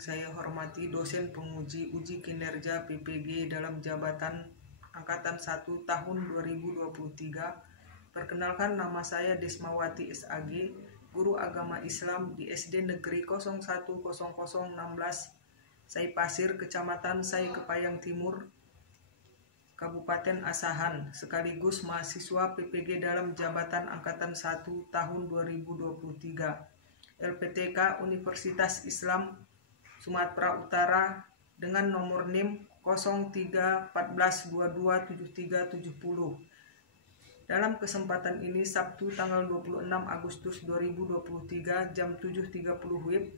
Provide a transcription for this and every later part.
Yang saya hormati dosen penguji uji kinerja PPG dalam jabatan Angkatan 1 tahun 2023. Perkenalkan, nama saya Desmawati SAG, guru agama Islam di SD Negeri 010016, Sai Pasir, Kecamatan Sai Kepayang Timur, Kabupaten Asahan, sekaligus mahasiswa PPG dalam jabatan Angkatan 1 tahun 2023. LPTK Universitas Islam Sumatera Utara dengan nomor NIM 0314227370. Dalam kesempatan ini, Sabtu tanggal 26 Agustus 2023 jam 7.30 WIB,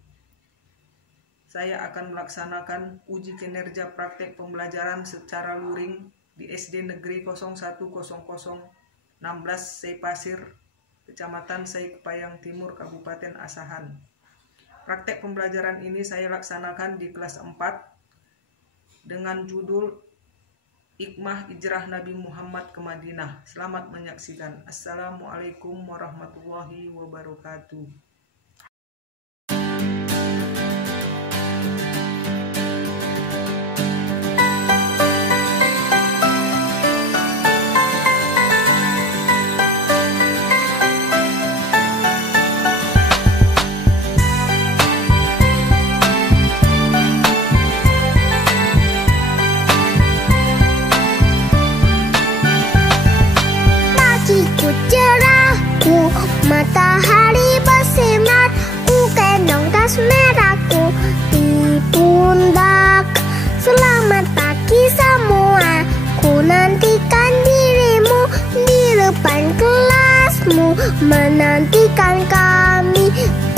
saya akan melaksanakan uji kinerja praktek pembelajaran secara luring di SD Negeri 010016 Sai Pasir, Kecamatan Sai Kepayang Timur, Kabupaten Asahan. Praktek pembelajaran ini saya laksanakan di kelas 4 dengan judul Hikmah Hijrah Nabi Muhammad ke Madinah. Selamat menyaksikan. Assalamualaikum warahmatullahi wabarakatuh. Matahari bersinar, ku gendong tas merahku di pundak. Selamat pagi semua, ku nantikan dirimu di depan kelasmu, menantikan kami.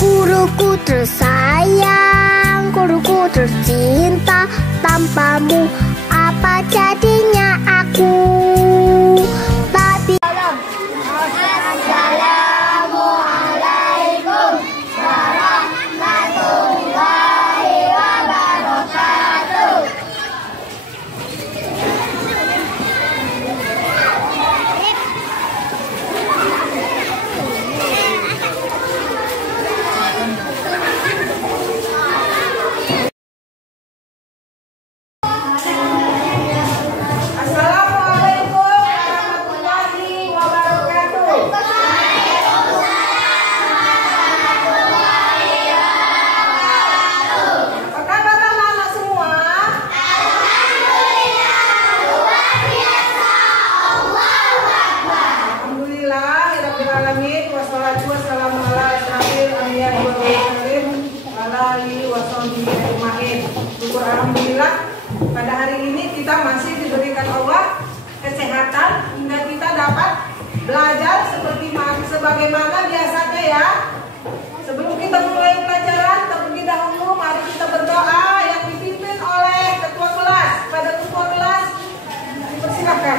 Guruku tersayang, guruku tercinta, tanpamu apa jadinya aku? Alhamdulillah, pada hari ini kita masih diberikan Allah kesehatan hingga kita dapat belajar sebagaimana biasanya ya. Sebelum kita mulai pelajaran, terlebih dahulu mari kita berdoa yang dipimpin oleh ketua kelas. Pada ketua kelas dipersilakan.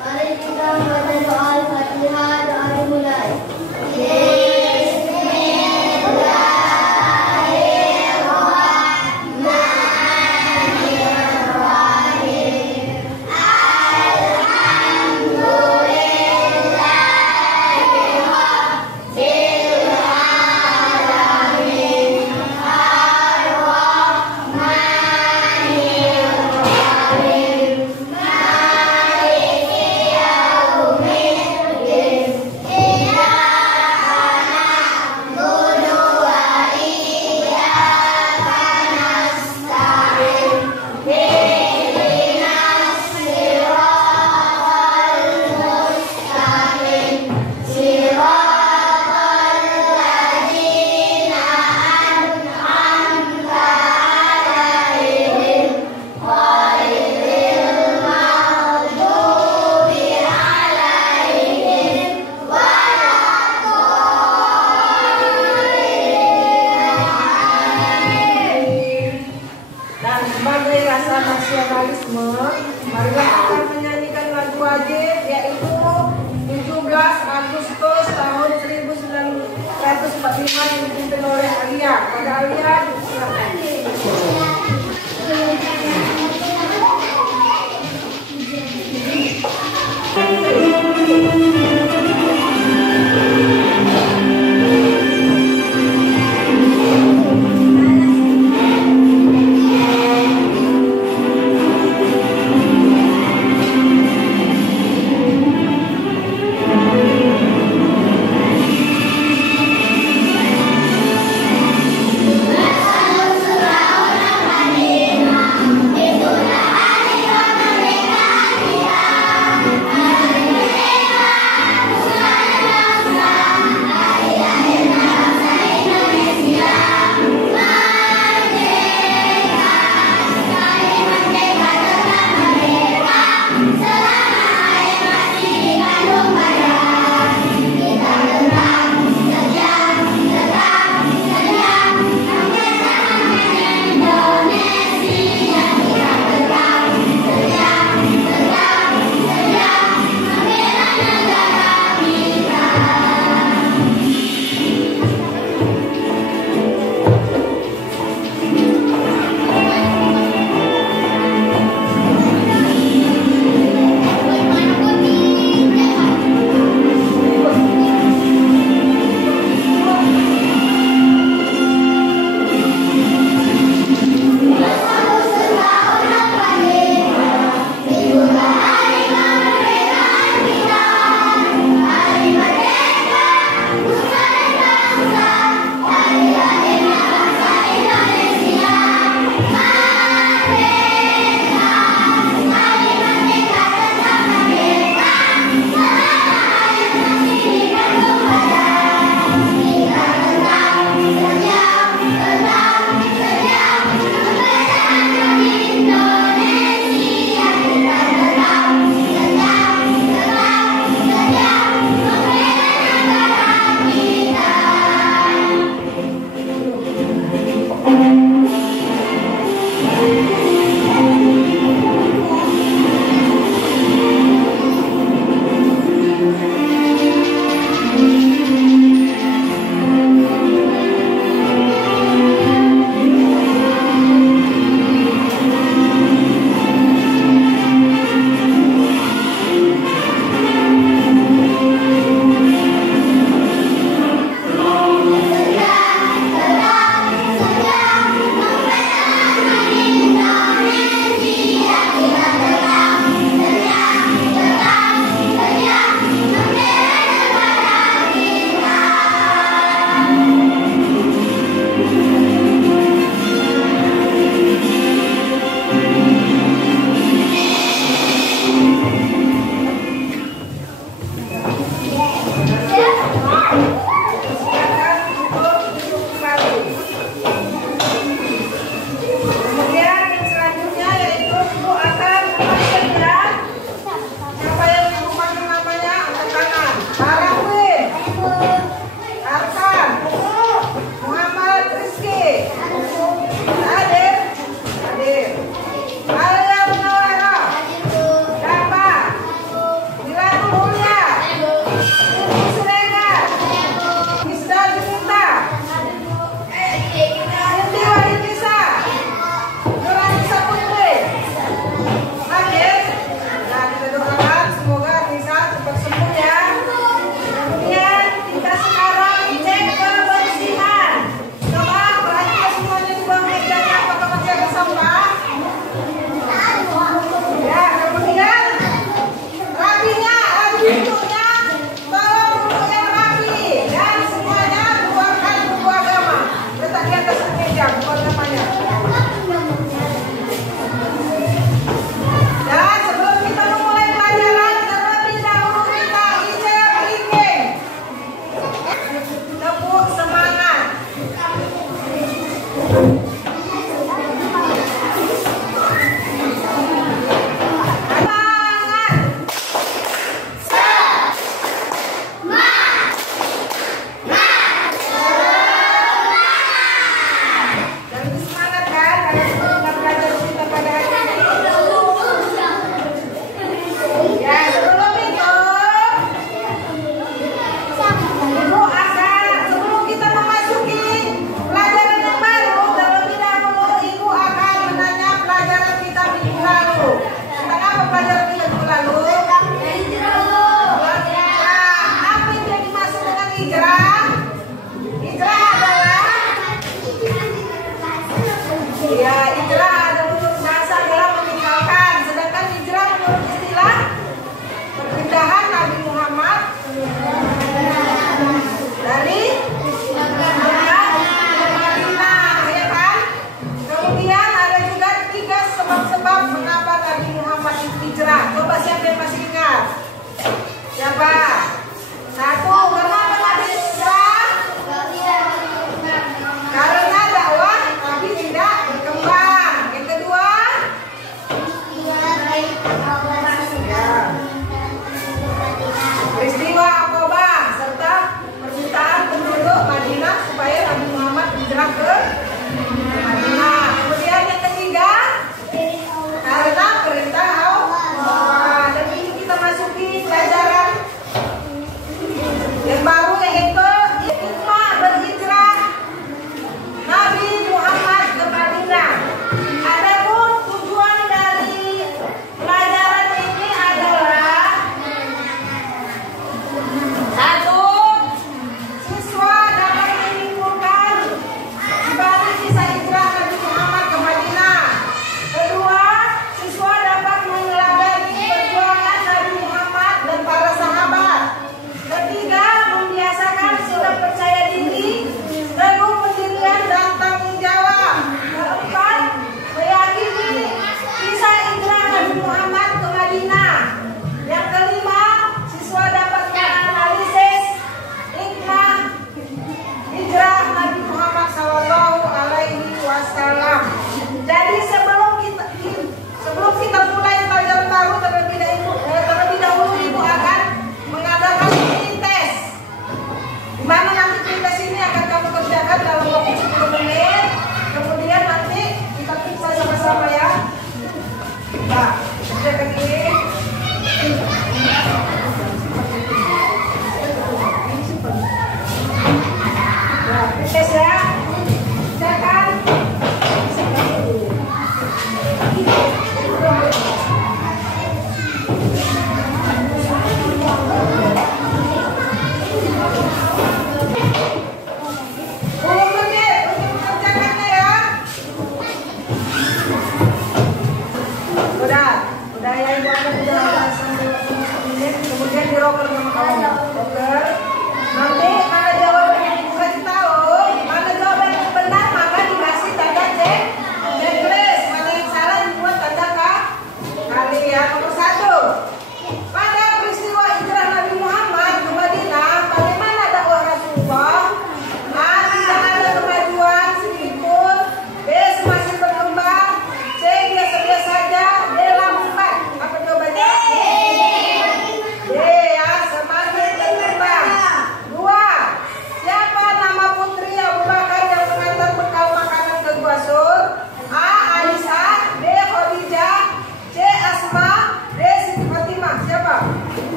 Mari kita membaca doa Al-Fatihah. Doa dimulai. Nasionalisme, marilah kita menyanyikan lagu wajib, yaitu 17 Agustus tahun 1945 yang dipimpin oleh Alia. Pada Alia, silakan.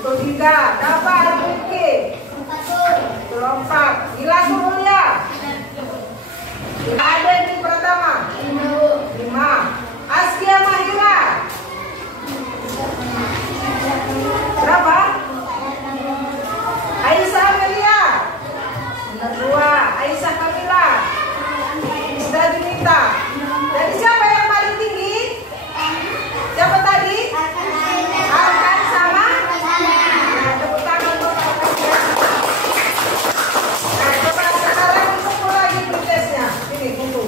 Untuk 3. Dapat Rifki. Lompat. Gila dulu ya. Ada di pertama. 5. Askia Mahira. Berapa? Aisyah Amelia. 2. Aisyah Kamila. Sudah diminta. Jadi siapa yang paling tinggi? Siapa tadi? Arkan sama? Nah, tepuk tangan untuk Arkan ya. Nah, coba sekarang kumpul lagi pretesnya. Ini kumpul.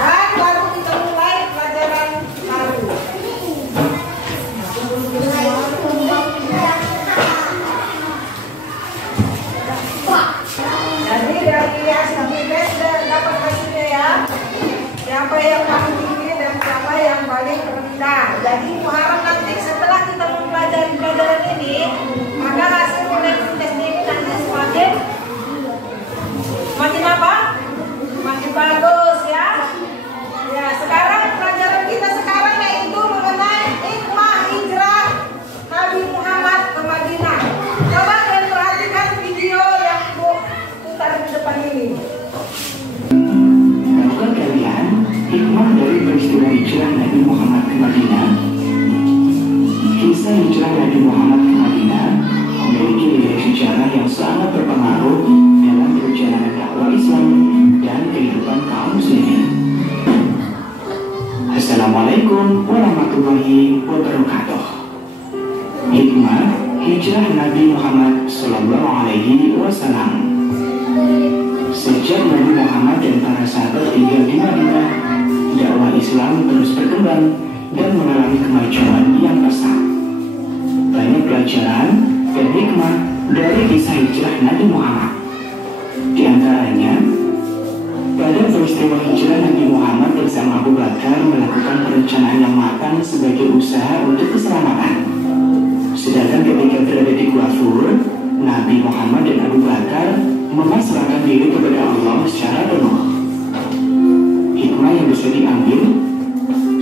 Dan baru kita mulai pelajaran baru. Jadi dari hasil pretes sudah dapat hasilnya ya. Siapa yang paling tinggi dan siapa yang paling rendah. Jadi Muharram nanti setelah kita mempelajari pelajaran ini, maka hasil nilai pretesnya ini nanti semakin apa? Semakin bagus ya. Ya, sekarang pelajaran kita sekarang yaitu mengenai hikmah hijrah Nabi Muhammad ke Madinah. Coba kalian perhatikan video yang Ibu putar di depan ini. Tahukah kalian hikmah dari peristiwa hijrah Nabi Muhammad ke Madinah? Kisah hijrah Nabi Muhammad ke Madinah memiliki nilai sejarah yang sangat berpengaruh dalam perjalanan dakwah Islam dan kehidupan kaum muslimin. Assalamualaikum warahmatullahi wabarakatuh. Hikmah hijrah Nabi Muhammad Sallallahu Alaihi Wasallam. Sejak Nabi Muhammad dan para sahabat tinggal di Madinah, dakwah Islam terus berkembang dan mengalami kemajuan yang pesat. Banyak pelajaran dan hikmah dari kisah hijrah Nabi Muhammad. Di antaranya, pada peristiwa hijrah Nabi Muhammad bersama Abu Bakar melakukan perencanaan yang matang sebagai usaha untuk keselamatan. Sedangkan ketika berada di Gua Thur, Nabi Muhammad dan Abu Bakar memasrahkan diri kepada Allah secara penuh. Hikmah yang bisa diambil,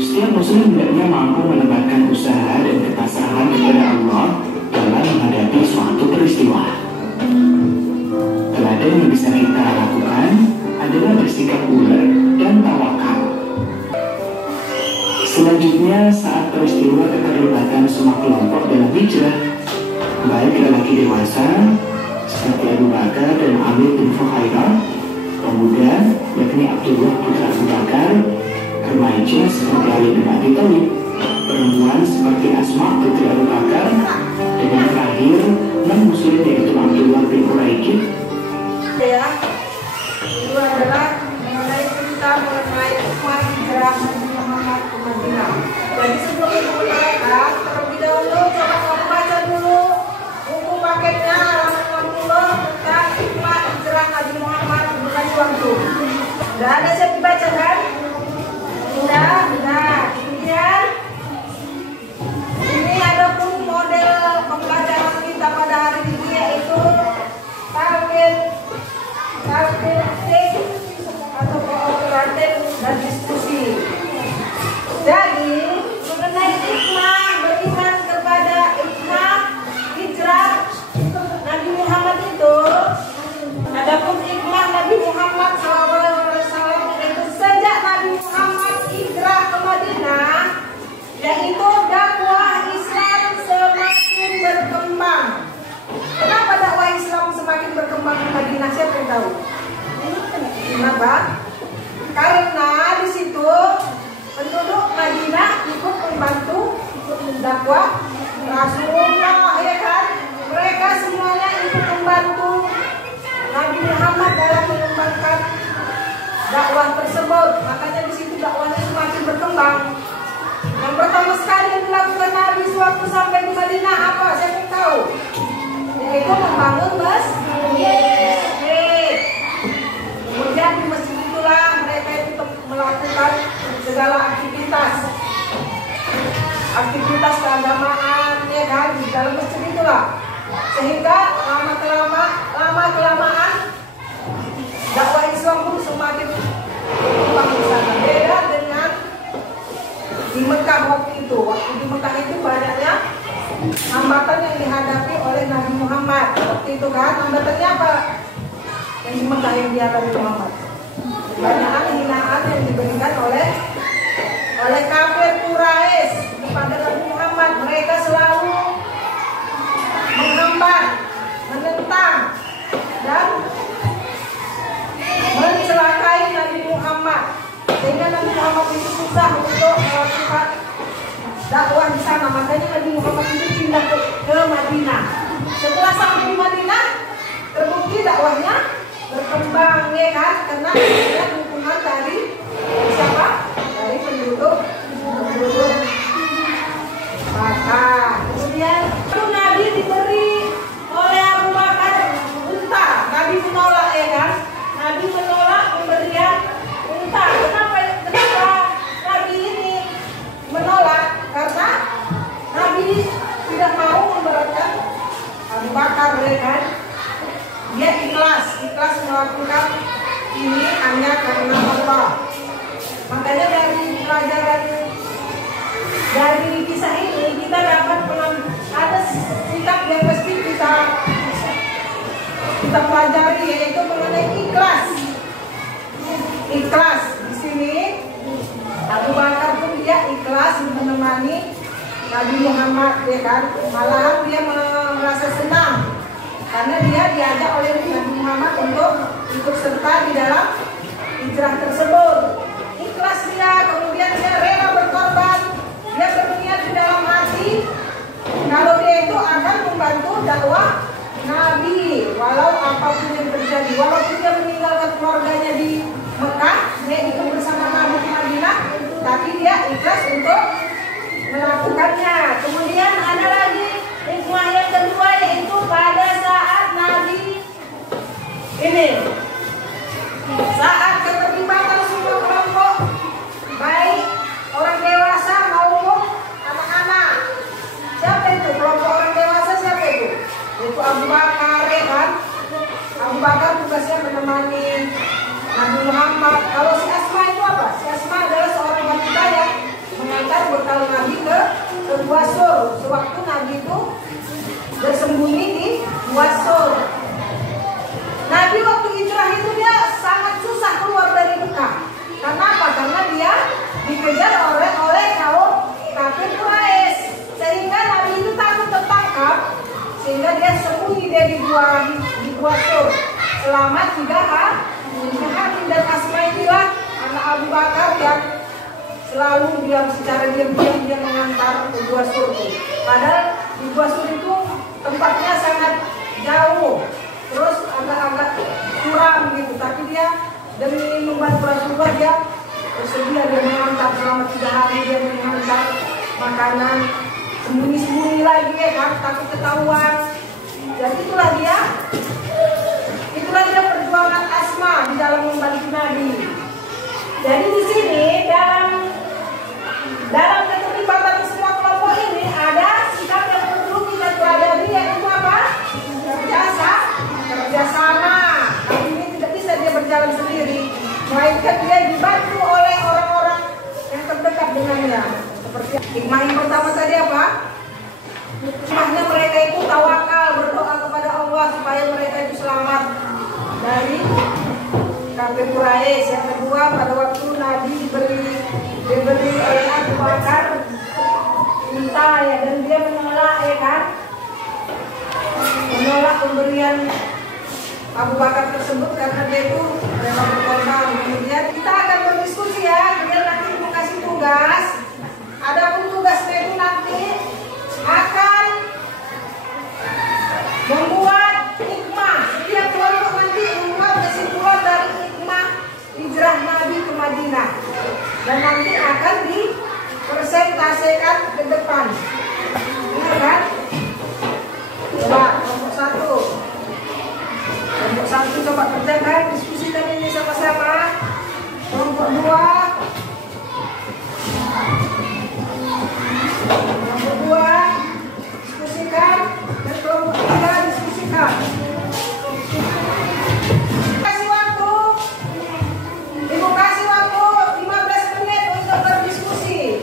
setiap muslim hendaknya mampu menempatkan usaha dan kepasrahan kepada Allah dalam menghadapi suatu peristiwa. Teladan yang bisa kita lakukan adalah bersikap ulet dan tawakal. Selanjutnya, saat peristiwa keterlibatan semua kelompok dalam hijrah, baik lelaki dewasa seperti Abu Bakar dan Amir bin Fuhairah, pemuda yakni Abdullah putra Abu Bakar, remaja seperti Ali bin Abi Thalib, perempuan seperti Asma putri Abu Bakar, dan yang terakhir non-muslim yaitu Abdullah bin Uraikid. Ya, itu adalah mengenai cerita mengenai hikmah hijrah Nabi Muhammad ke Madinah. Jadi sebelum itu kita terlebih dahulu coba kamu baca dulu buku paketnya halaman 60 tentang hikmah hijrah Nabi Muhammad bukan waktu. Sudah ada siap dibacakan? Sudah. Kemudian ini ada pun model pembelajaran kita pada hari ini yaitu target atau kooperatif dan diskusi. Jadi mengenai hikmah beriman kepada hikmah hijrah Nabi Muhammad itu, adapun hikmah Nabi Muhammad SAW itu sejak Nabi Muhammad hijrah ke Madinah, yaitu dakwah Islam semakin berkembang. Kenapa dakwah Islam semakin berkembang di Madinah? Siapa yang tahu? Kenapa? Karena di situ penduduk Madinah ikut membantu dakwah Rasulullah, ya kan? Mereka semuanya ikut membantu Nabi Muhammad dalam mengembangkan dakwah tersebut. Makanya di situ dakwahnya semakin berkembang. Yang pertama sekali yang dilakukan Nabi sewaktu sampai di Madinah apa? Siapa yang tahu? Yaitu membangun masjid. Kemudian di masjid itulah mereka itu melakukan segala aktivitas keagamaan, ya kan, di dalam masjid itulah. Sehingga lama kelamaan dakwah Islam pun semakin berkembang di sana. Beda dengan di Mekah waktu itu. Waktu di Mekah itu banyaknya itu kan, hambatannya apa yang di Mekah yang dialami Muhammad? Banyak hinaan yang diberikan oleh kafir Quraisy kepada Nabi Muhammad. Mereka selalu menghambat, menentang dan mencelakai Nabi Muhammad, sehingga Nabi Muhammad itu susah untuk melakukan dakwah di sana. Makanya Nabi Muhammad itu pindah ke Madinah. Setelah sampai di Madinah, terbukti dakwahnya berkembang, ya kan? Karena ada dukungan dari siapa? Dari penduduk Makkah. Kemudian Nabi diberi oleh Abu Bakar unta. Nabi menolak, ya kan? Nabi menolak pemberian unta. Kenapa Nabi ini menolak? Karena Nabi tidak mau memberatkan Abu Bakar, ya kan? Dia ikhlas melakukan ini hanya karena Allah. Makanya dari pelajaran dari kisah ini kita dapat ada sikap yang mesti kita pelajari, yaitu mengenai ikhlas. Ikhlas di sini Abu Bakar pun dia ikhlas menemani Nabi Muhammad, ya kan? Malahan dia merasa senang karena dia diajak oleh Nabi Muhammad untuk ikut serta di dalam hijrah tersebut. Ikhlas dia, kemudian dia rela berkorban. Dia berniat di dalam hati kalau dia itu akan membantu dakwah Nabi, walau apapun yang terjadi. Walaupun dia meninggalkan keluarganya di Mekah, dia ikut bersama Nabi di Madinah, tapi dia ikhlas untuk melakukannya. Kemudian ada lagi hikmah yang kedua, yaitu pada saat Nabi ini, saat keterlibatan semua kelompok, baik orang dewasa maupun anak-anak. Siapa itu kelompok orang dewasa? Siapa itu? Itu Abu Bakar, ya kan? Abu Bakar tugasnya menemani Nabi Muhammad. Kalau si Asma itu apa? Si Asma adalah seorang wanita yang mengantar bekal Nabi ke Gua Sur. Sewaktu Nabi itu bersembunyi di Gua Sur. Nabi waktu hijrah itu dia sangat susah keluar dari Mekah. Karena apa? Karena dia dikejar oleh kaum kafir Quraisy. Sehingga Nabi itu takut tertangkap, sehingga dia sembunyi di Gua Sur selama 3 hari. Dan Asma inilah anak Abu Bakar yang selalu secara diam-diam dia mengantar ke Gua Sur itu. Padahal di Gua Sur itu tempatnya sangat jauh, terus agak-agak curam gitu, tapi dia demi membantu Rasulullah dia bersedia, dia mengantar selama 3 hari, dia mengantar makanan sembunyi-sembunyi lagi, ya kan, takut ketahuan. Jadi itulah dia perjuangan Asma di dalam membantu Nabi. Jadi di sini dalam keterlibatan semua kelompok ini ada sikap yang perlu kita pelajari, yaitu apa? Kerjasama. Nabi ini tidak bisa dia berjalan sendiri, melainkan dia dibantu oleh orang-orang yang terdekat dengannya. Seperti hikmah yang pertama tadi apa? Hikmahnya mereka itu tawakal, berdoa kepada Allah supaya mereka itu selamat dari kafir Quraisy. Yang kedua, pada waktu Nabi diberi oleh Abu Bakar unta, ya, dan dia menolak, ya kan? Menolak pemberian Abu Bakar tersebut karena dia itu rela berkorban. Kemudian kita akan berdiskusi, ya, kemudian nanti mau kasih tugas. Adapun tugasnya itu nanti akan membuat hikmah. Setiap kelompok nanti membuat kesimpulan dari hikmah hijrah Nabi ke Madinah, dan nanti akan dipresentasikan ke depan. Benar kan? Coba kelompok satu coba kerjakan, diskusikan ini sama-sama. Kelompok 2 diskusikan, dan kelompok 3 diskusikan. Kasih waktu, Ibu kasih waktu 15 menit untuk berdiskusi.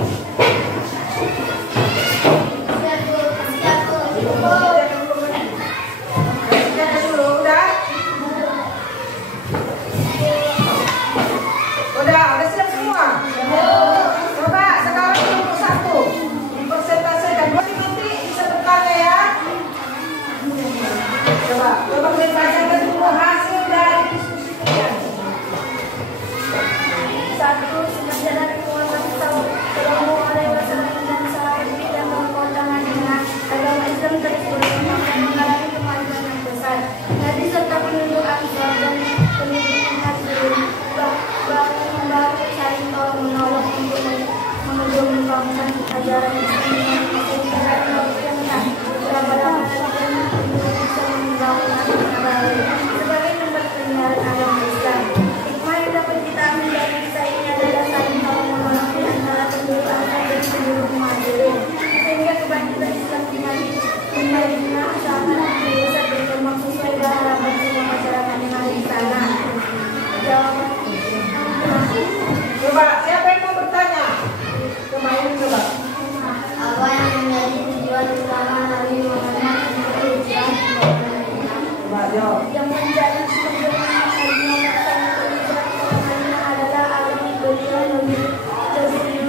tolong menolong untuk mengembangkan ajaran Islam dengan kebenaran dan kebenaran bisa membangun negara sebagai tempat penyiaran agama Islam. Hikmah yang dapat kita ambil dari kisah ini adalah saling tolong menolong di antara penduduk asal dan penduduk muhajirin, sehingga kebangkitan Islam kembali usahakan besar berkembang sesuai dengan harapan semua masyarakat yang ada di sana. Jawaban. Coba siapa yang mau bertanya? Coba ini coba. Apa yang menjadi tujuan utama Nabi Muhammad untuk hijrah? Coba jawab. Yang menjadi tujuan Nabi Muhammad untuk hijrah adalah agar beliau lebih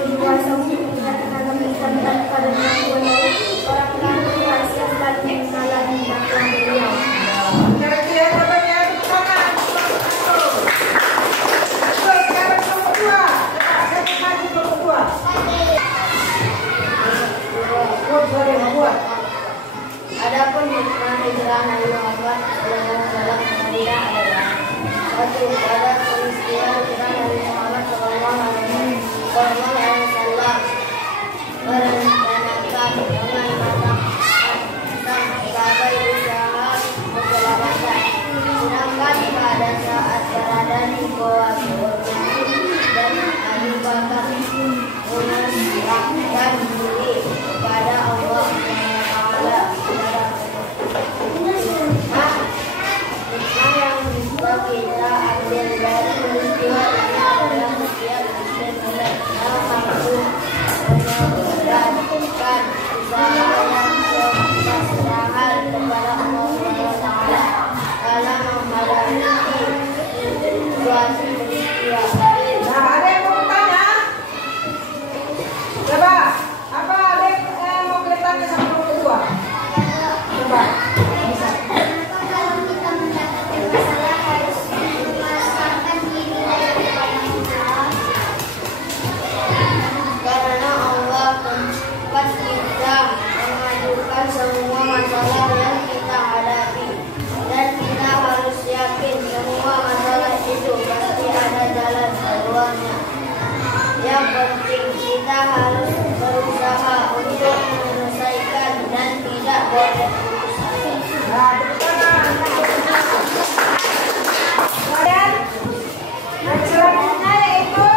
dewasa untuk menegakkan agama Islam dan pada pengakuan dari orang kafir Asia dan mengalah menegakkan beliau. Kira-kira katanya di sana. Sekarang nomor 2. Saya maju nomor 2. Adapun hikmah hijrah Nabi Muhammad SAW ke Madinah adalah satu, pada peristiwa hijrah Nabi Muhammad SAW merencanakan dengan matang sebagai usaha penyelamatan, sedangkan pada saat berada di bawah kepemimpinan dan Abu Bakar menyerahkan diri kepada Allah Hikmah yang bisa kita ambil dari peristiwa ini adalah setiap muslim benar-benar mampu menyerahkan usaha yang sebesar kepada Allah SWT dalam menghadapi situasi peristiwa. Nah, ada yang mau bertanya? Coba, apa ada yang mau bertanya sama nomor 2? Coba, bisa. Kalau kita menghadapi masalah harus memasrahkan diri kepada Allah, karena Allah tempat kita mengajukan semua masalah yang kita hadapi, dan kita harus yakin semua masalah itu pasti ada jalan keluarnya. Yang penting kita harus berusaha untuk menyelesaikan dan tidak boleh putus asa. Nah, kemudian yang selanjutnya yaitu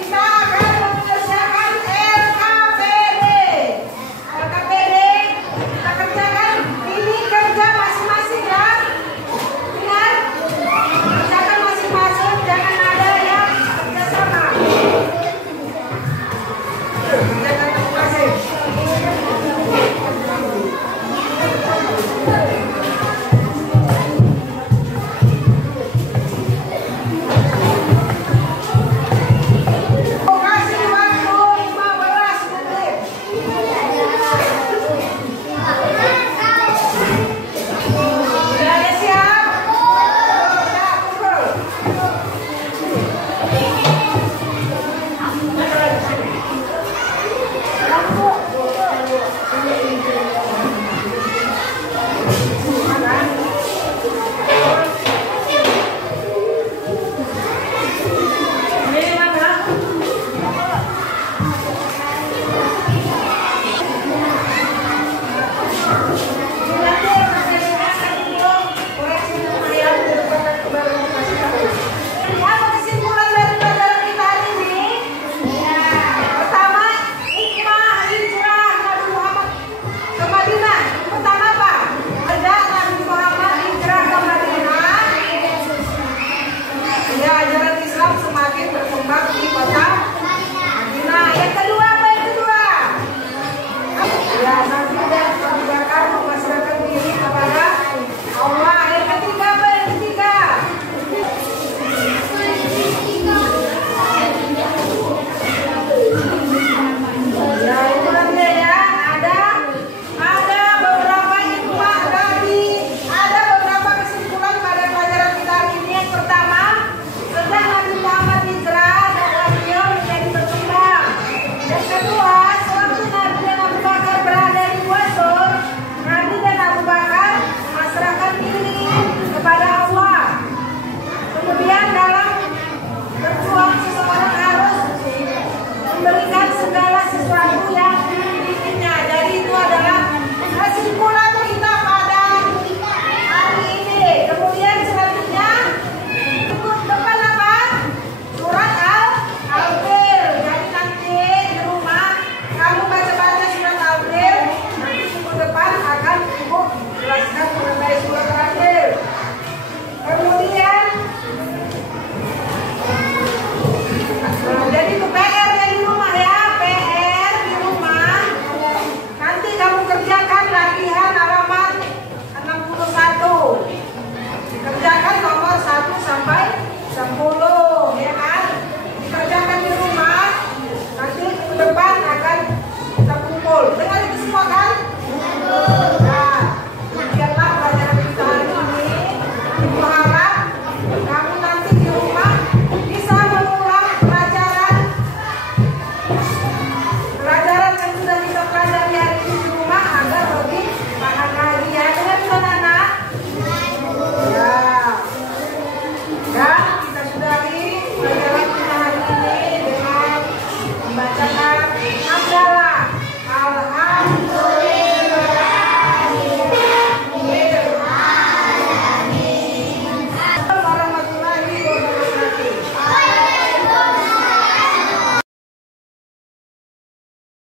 kita akan mengerjakan LKPD. LKPD kita kerjakan, ini kerja masing-masing ya. Ingat, kerjakan masing-masing, jangan ada yang kerjasama. Kerjakan masing-masing. Kasih waktu 15 menit. Sudah ada siap? Sudah kumpul. Ini mana? Apa kesimpulan dari pelajaran kita hari ini? Pertama, hikmah hijrah Nabi Muhammad ke Madinah. Pertama apa? Ada Nabi Muhammad hijrah ke Madinah. Ya, ajaran Islam semakin berkembang di kota Madinah. Yang kedua apa? Yang kedua? Ya, Nabi dan Abu Bakar memasrahkan diri kepada Allah. Yang ketiga apa? Yang ketiga? Ya, itu nanti ya. Ada beberapa hikmah ada beberapa kesimpulan pada pelajaran kita hari ini. Yang pertama, sejak Nabi Muhammad hijrah, dakwah beliau menjadi berkembang. Yang kedua, sewaktu Nabi dan Abu Bakar berada di Wasur, Nabi dan Abu Bakar memasrahkan diri kepada Allah. Kemudian dalam berjuang